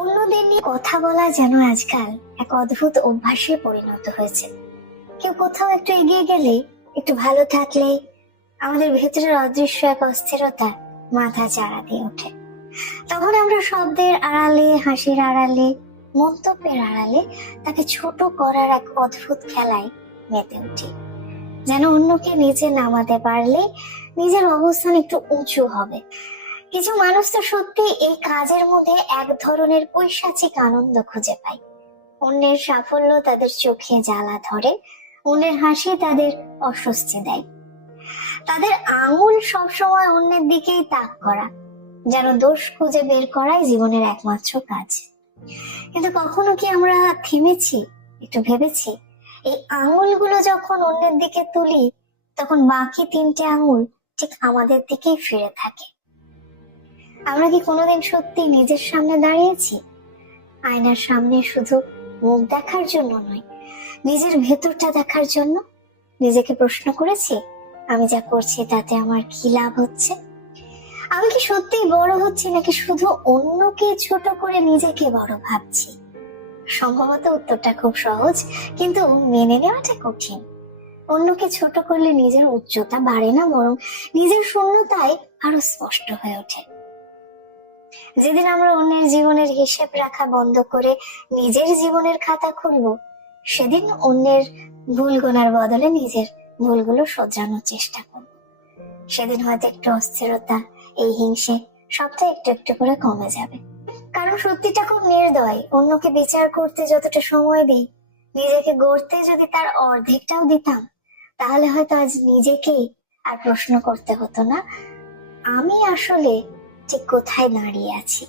অন্যদের নিয়ে কথা বলা যেন আজকাল এক অদ্ভুত অভ্যাসে পরিণত হয়েছে। কেউ কোথাও একটু এগিয়ে গেলে, একটু ভালো থাকলে আমাদের ভেতরের অদৃশ্য এক অস্থিরতা মাথা চাড়া দিয়ে ওঠে। তখন আমরা শব্দের আড়ালে, হাসির আড়ালে, মন্তব্যের আড়ালে তাকে ছোট করার এক অদ্ভুত খেলায় মেতে উঠি, যেন অন্যকে নিচে নামাতে পারলে নিজের অবস্থান একটু উঁচু হবে। কিছু মানুষ তো সত্যি এই কাজের মধ্যে এক ধরনের পৈশাচিক আনন্দ খুঁজে পায়। অন্যের সাফল্য তাদের চোখে জ্বালা ধরে, অন্যের হাসি তাদের অস্বস্তি দেয়। তাদের আঙুল সবসময় অন্যের দিকেই তাক করা, যেন দোষ খুঁজে বের করাই জীবনের একমাত্র কাজ। কিন্তু কখনো কি আমরা থেমেছি, একটু ভেবেছি, এই আঙুলগুলো যখন অন্যের দিকে তুলি তখন বাকি তিনটে আঙুল ঠিক আমাদের দিকেই ফিরে থাকে? আমরা কি কোনোদিন সত্যি নিজের সামনে দাঁড়িয়েছি, আয়নার সামনে শুধু মুখ দেখার জন্য নয়, নিজের ভেতরটা দেখার জন্য? নিজেকে প্রশ্ন করেছি, আমি যা করছি তাতে আমার কি লাভ হচ্ছে? আমি কি সত্যিই বড় হচ্ছি, নাকি শুধু অন্যকে ছোট করে নিজেকে বড় ভাবছি? সম্ভবত উত্তরটা খুব সহজ, কিন্তু মেনে নেওয়াটা কঠিন। অন্যকে ছোট করলে নিজের উচ্চতা বাড়ে না, বরং নিজের শূন্যতায় আরো স্পষ্ট হয়ে ওঠে। যেদিন আমরা অন্যের জীবনের হিসেব রাখা বন্ধ করে নিজের জীবনের খাতা খুলব, সেদিন অন্যের ভুল গোনার বদলে নিজের ভুলগুলো শোধরানোর চেষ্টা করব। সেদিন হয়তো একটু অস্থিরতা, এই হিংসে সবটা একটু একটু করে কমে যাবে। কারণ সত্যিটা খুব নির্দয়। অন্যকে বিচার করতে যতটা সময় দিই, নিজেকে গড়তে যদি তার অর্ধেকটাও দিতাম, তাহলে হয়তো আজ নিজেকেই আর প্রশ্ন করতে হতো না, আমি আসলে ঠিক কোথায় দাঁড়িয়ে আছি।